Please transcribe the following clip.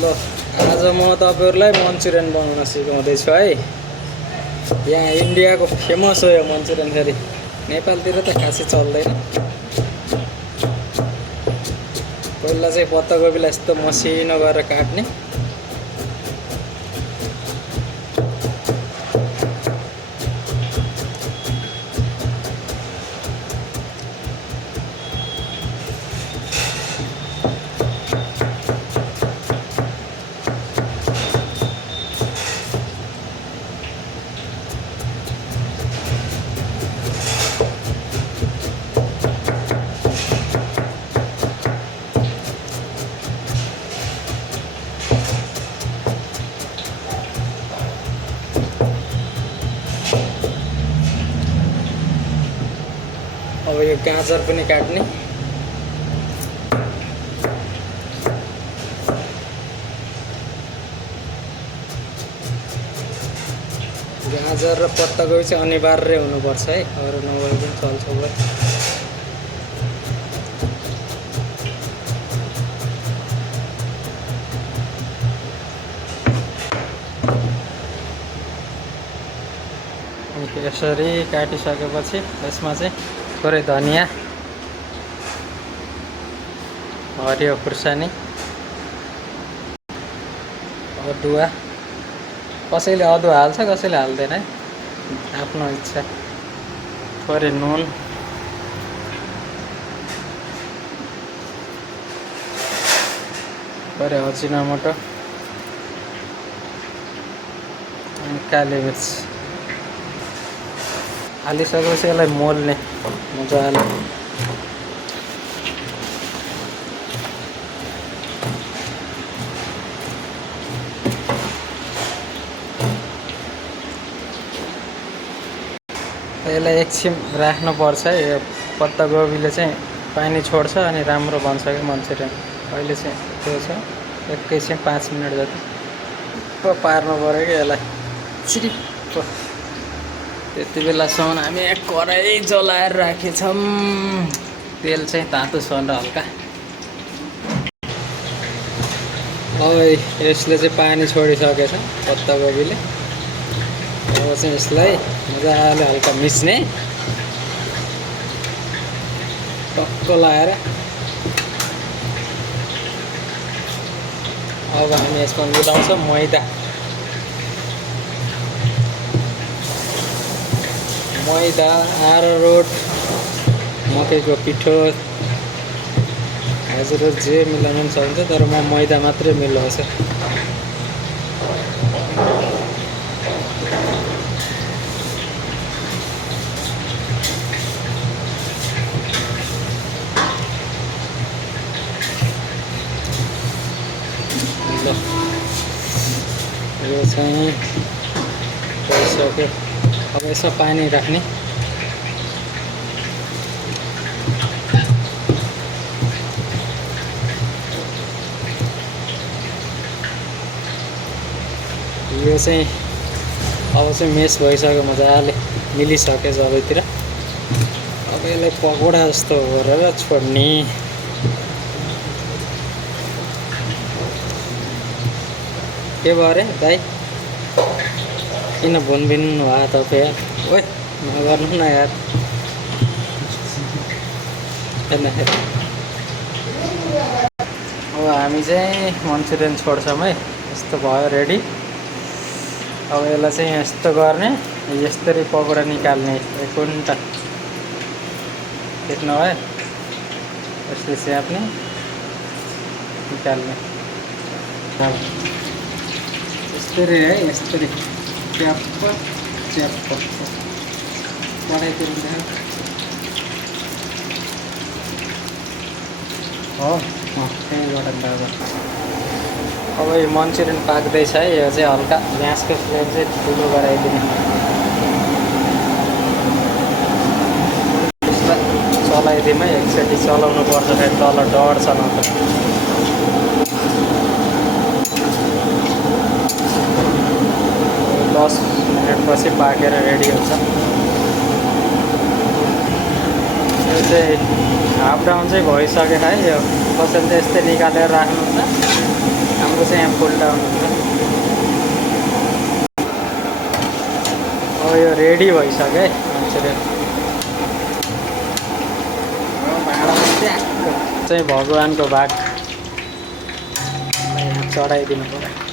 ल आज म तपाईहरुलाई मन्चुरियन बनाउन सिकाउँदैछु है। यहाँ इन्डियाको फेमस हो यो मन्चुरियन फेरि नेपालतिर त खासै चल्दैन। पहिला चाहिँ पत्ताकोबीलाई यस्तो मसिनो गरेर काट्ने, अब यो गाजर पनि काट्ने। गाजर र पत्ताकोबी चाहिँ अनिवार्य हुनुपर्छ है, अरू नभए पनि चल्छ भयो। यसरी काटिसकेपछि यसमा चाहिँ थोरै धनिया, हरियो खुर्सानी, अदुवा, कसैले अदुवा हाल्छ कसैले हाल्दैन है, आफ्नो इच्छा। थोरै नुन, थोरै अजिनामोटो अनि काली मिर्च हालिसकेपछि यसलाई मोल्ने मजाले। यसलाई एकछिन राख्नुपर्छ है, यो पत्ताकोबीले चाहिँ पानी छोड्छ अनि राम्रो बन्छ कि मन्चुरियन। अहिले चाहिँ त्यो छ, एकैछिन 5 मिनट जति पार्नु पऱ्यो कि यसलाई चिरिप्प। त्यति बेलासम्म हामी एक कराई जलाएर राखेछौँ, तेल चाहिँ तातो छ हल्का। अब यसले चाहिँ पानी छोडिसकेछ पत्ताकोबीले। अब चाहिँ यसलाई मजाले हल्का मिस्ने, टक्क लाएर। अब हामी यसमा मिलाउँछौँ मैदा। मैदा, आरारोट, मकैको पिठो, हजुरहरू जे मिलाउनु पनि सक्छ, तर म मैदा मात्रै मिलाउँछु। यो चाहिँ भइसक्यो। अब यसमा पानी राख्ने। यो चाहिँ अब चाहिँ मेस भइसक्यो, मजाले मिलिसक्यो सबैतिर। अब यसलाई पकोडा जस्तो गरेर छोड्ने। के भयो अरे दाइ, किन भुनभिन भयो तपाईँ यार? ओइ नगर्नु न यार। अब हामी चाहिँ मन्चुरियन छोड्छौँ है। यस्तो भयो रेडी। अब यसलाई चाहिँ यस्तो गर्ने, यस्तरी पकोडा निकाल्ने। एक घन्टा देख्नु भयो, यसले स्याप्ने निकाल्ने। यस्तरी है, यस्तरी च्याप्प च्याप्प पढाइतिर हो त्यहीबाट दाबा। अब यो मन्चुरियन पाक्दैछ है। यो चाहिँ हल्का ग्यासको फ्लेम चाहिँ ठुलो गराइदिने। यसलाई चलाइदिउँ है, एकचोटि चलाउनु पर्छ, फेरि तल डढ्छ न त। 10 मिनटपछि पाकेर रेडी हुन्छ। यो चाहिँ हाफ डाउन चाहिँ भइसक्यो है। यो कसैले चाहिँ यस्तै निकालेर राख्नुहुन्छ। हाम्रो अर्को चाहिँ यहाँ फुल डाउन हुन्छ। अब यो रेडी भइसक्यो है मान्छेले चाहिँ भगवान्को भाग यहाँ चढाइदिनु पर्यो।